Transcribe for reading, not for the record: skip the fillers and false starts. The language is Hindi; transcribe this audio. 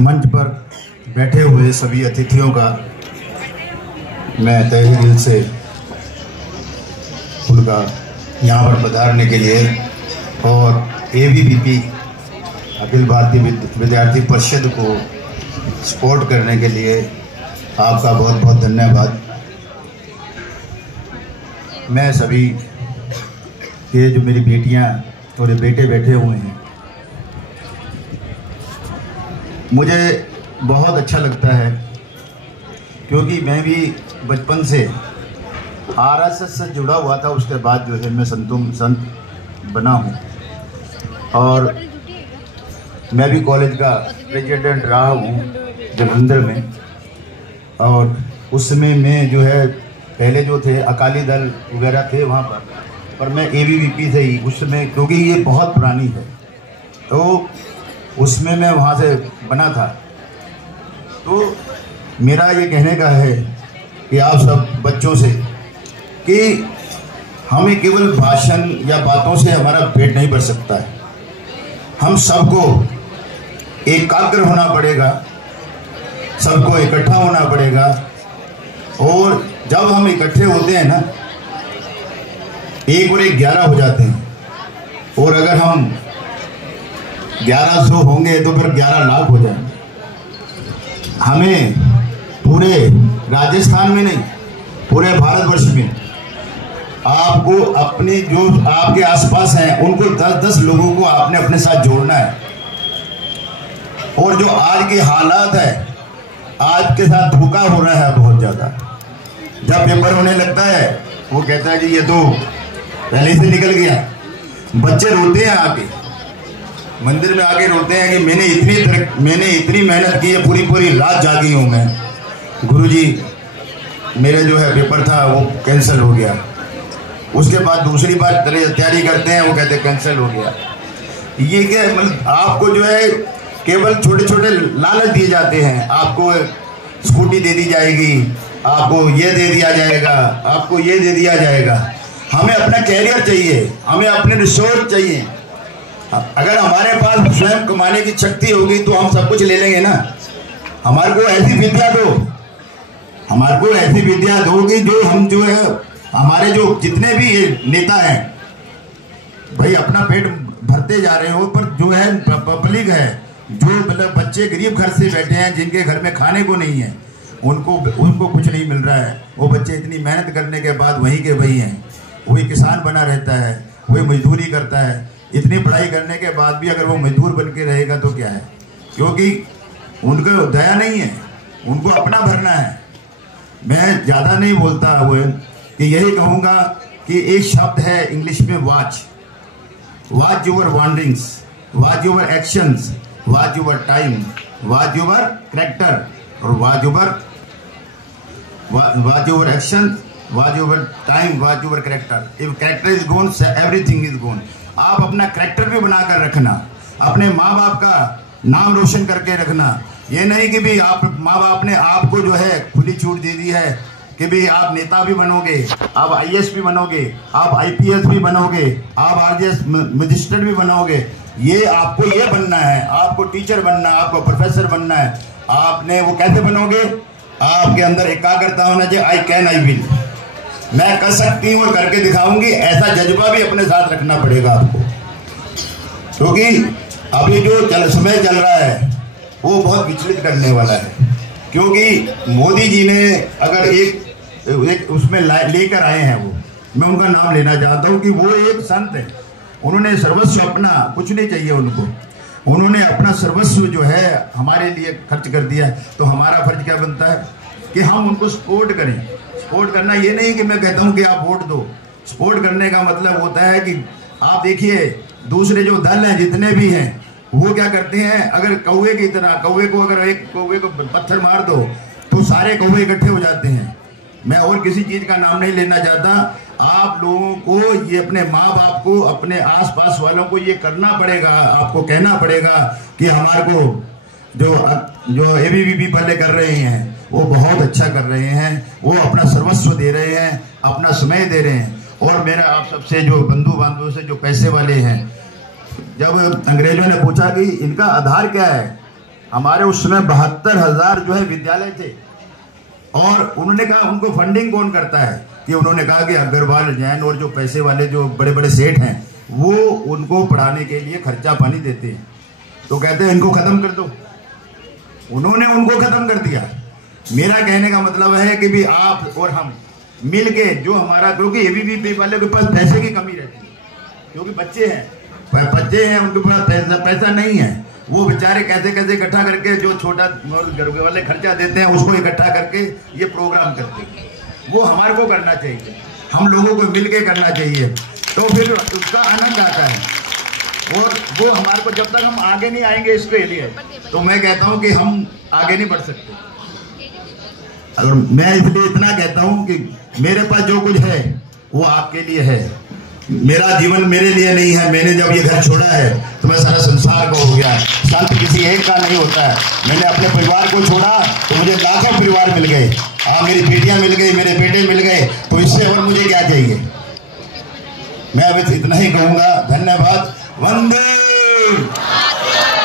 मंच पर बैठे हुए सभी अतिथियों का मैं तहे दिल से उनका यहाँ पर पधारने के लिए और ABVP अखिल भारतीय विद्यार्थी परिषद को सपोर्ट करने के लिए आपका बहुत बहुत धन्यवाद। मैं सभी ये जो मेरी बेटियाँ और बेटे बैठे हुए हैं, मुझे बहुत अच्छा लगता है क्योंकि मैं भी बचपन से RSS से जुड़ा हुआ था। उसके बाद जो है मैं संत बना हूँ और मैं भी कॉलेज का प्रेसिडेंट रहा हूँ जलंधर में। और उस समय मैं जो है पहले जो थे अकाली दल वगैरह थे वहाँ पर मैं ABVP से ही उस समय, क्योंकि ये बहुत पुरानी है तो उसमें मैं वहाँ से बना था। तो मेरा ये कहने का है कि आप सब बच्चों से कि हमें केवल भाषण या बातों से हमारा पेट नहीं भर सकता है। हम सबको एकाग्र होना पड़ेगा, सबको इकट्ठा होना पड़ेगा। और जब हम इकट्ठे होते हैं ना, 1 और 1 11 हो जाते हैं। और अगर हम 1100 होंगे तो फिर 11 लाख हो जाएंगे। हमें पूरे राजस्थान में नहीं, पूरे भारतवर्ष में आपको अपने जो आपके आसपास हैं उनको 10-10 लोगों को आपने अपने साथ जोड़ना है। और जो आज के हालात है, आज के साथ धोखा हो रहा है बहुत ज़्यादा। जब पेपर होने लगता है वो कहता है कि ये तो पहले से निकल गया। बच्चे रोते हैं आके, मंदिर में आके रोते हैं कि मैंने इतनी मेहनत की है, पूरी रात जागी हूँ मैं, गुरुजी मेरे जो है पेपर था वो कैंसिल हो गया। उसके बाद दूसरी बार तैयारी करते हैं, वो कहते हैं कैंसिल हो गया। ये क्या मतलब आपको जो है केवल छोटे छोटे लालच दिए जाते हैं। आपको स्कूटी दे दी जाएगी, आपको ये दे दिया जाएगा, आपको ये दे दिया जाएगा। हमें अपना कैरियर चाहिए, हमें अपने रिसोर्स चाहिए। अगर हमारे पास स्वयं कमाने की शक्ति होगी तो हम सब कुछ ले लेंगे ना। हमारे को ऐसी विद्या दो, हमारे को ऐसी विद्या दोगी जो हम जो है हमारे जो जितने भी नेता हैं भाई अपना पेट भरते जा रहे हो, पर जो है पब्लिक है, जो मतलब बच्चे गरीब घर से बैठे हैं जिनके घर में खाने को नहीं है, उनको कुछ नहीं मिल रहा है। वो बच्चे इतनी मेहनत करने के बाद वहीं के वही हैं। वही किसान बना रहता है, वही मजदूरी करता है। इतनी पढ़ाई करने के बाद भी अगर वो मजदूर बन के रहेगा तो क्या है, क्योंकि उनको दया नहीं है, उनको अपना भरना है। मैं ज़्यादा नहीं बोलता हुए कि यही कहूँगा कि एक शब्द है इंग्लिश में watch your wanderings, watch your actions, watch your time, watch your character और watch your action, watch your time, watch your character. If character is gone everything is gone. आप अपना कैरेक्टर भी बनाकर रखना, अपने माँ बाप का नाम रोशन करके रखना। ये नहीं कि भी आप माँ बाप ने आपको जो है खुली छूट दे दी है कि भी आप नेता भी बनोगे, आप IAS भी बनोगे, आप IPS भी बनोगे, आप RJS मजिस्ट्रेट भी बनोगे। ये आपको ये बनना है, आपको टीचर बनना है, आपको प्रोफेसर बनना है। आपने वो कैसे बनोगे? आपके अंदर एकाग्रता होना चाहिए। आई कैन, आई विल, मैं कर सकती हूँ और करके दिखाऊंगी, ऐसा जज्बा भी अपने साथ रखना पड़ेगा आपको। क्योंकि अभी जो समय चल रहा है वो बहुत विचलित करने वाला है। क्योंकि मोदी जी ने अगर एक उसमें लेकर आए हैं, वो मैं उनका नाम लेना चाहता हूँ कि वो एक संत है। उन्होंने सर्वस्व अपना, कुछ नहीं चाहिए उनको, उन्होंने अपना सर्वस्व जो है हमारे लिए खर्च कर दिया। तो हमारा फर्ज क्या बनता है कि हम उनको सपोर्ट करें। सपोर्ट करना ये नहीं कि मैं कहता हूँ कि आप वोट दो। सपोर्ट करने का मतलब होता है कि आप देखिए दूसरे जो दल हैं जितने भी हैं वो क्या करते हैं, अगर कौवे की तरह कौवे को अगर एक कौवे को पत्थर मार दो तो सारे कौवे इकट्ठे हो जाते हैं। मैं और किसी चीज का नाम नहीं लेना चाहता। आप लोगों को ये अपने माँ बाप को, अपने आसपास वालों को ये करना पड़ेगा, आपको कहना पड़ेगा कि हमारे को जो ABVP पहले कर रहे हैं वो बहुत अच्छा कर रहे हैं, वो अपना सर्वस्व दे रहे हैं, अपना समय दे रहे हैं। और मेरा आप सबसे जो बंधु बांधवों से जो पैसे वाले हैं, जब अंग्रेजों ने पूछा कि इनका आधार क्या है, हमारे उस समय 72,000 जो है विद्यालय थे, और उन्होंने कहा उनको फंडिंग कौन करता है, कि उन्होंने कहा कि अग्रवाल जैन और जो पैसे वाले जो बड़े बड़े सेठ हैं वो उनको पढ़ाने के लिए खर्चा पानी देते हैं, तो कहते हैं इनको खत्म कर दो। उन्होंने उनको खत्म कर दिया। मेरा कहने का मतलब है कि भी आप और हम मिल के जो हमारा, क्योंकि एबीवीपी वाले के पास पैसे की कमी रहती है, क्योंकि बच्चे हैं उनके पास पैसा नहीं है, वो बेचारे कैसे कैसे इकट्ठा करके जो छोटा घर वाले खर्चा देते हैं उसको इकट्ठा करके ये प्रोग्राम करते हैं। वो हमारे को करना चाहिए, हम लोगों को मिल के करना चाहिए, तो फिर उसका आनंद आता है। और वो हमारे को, जब तक हम आगे नहीं आएंगे इसके लिए, तो मैं कहता हूँ कि हम आगे नहीं बढ़ सकते। अगर मैं इसलिए इतना कहता हूँ कि मेरे पास जो कुछ है वो आपके लिए है, मेरा जीवन मेरे लिए नहीं है। मैंने जब ये घर छोड़ा है तो मैं सारा संसार का हो गया। संत किसी एक का नहीं होता है। मैंने अपने परिवार को छोड़ा तो मुझे लाखों परिवार मिल गए, मेरी बेटियां मिल गई, मेरे बेटे मिल गए, तो इससे और मुझे क्या चाहिए। मैं अब इतना ही कहूँगा। धन्यवाद। वंदे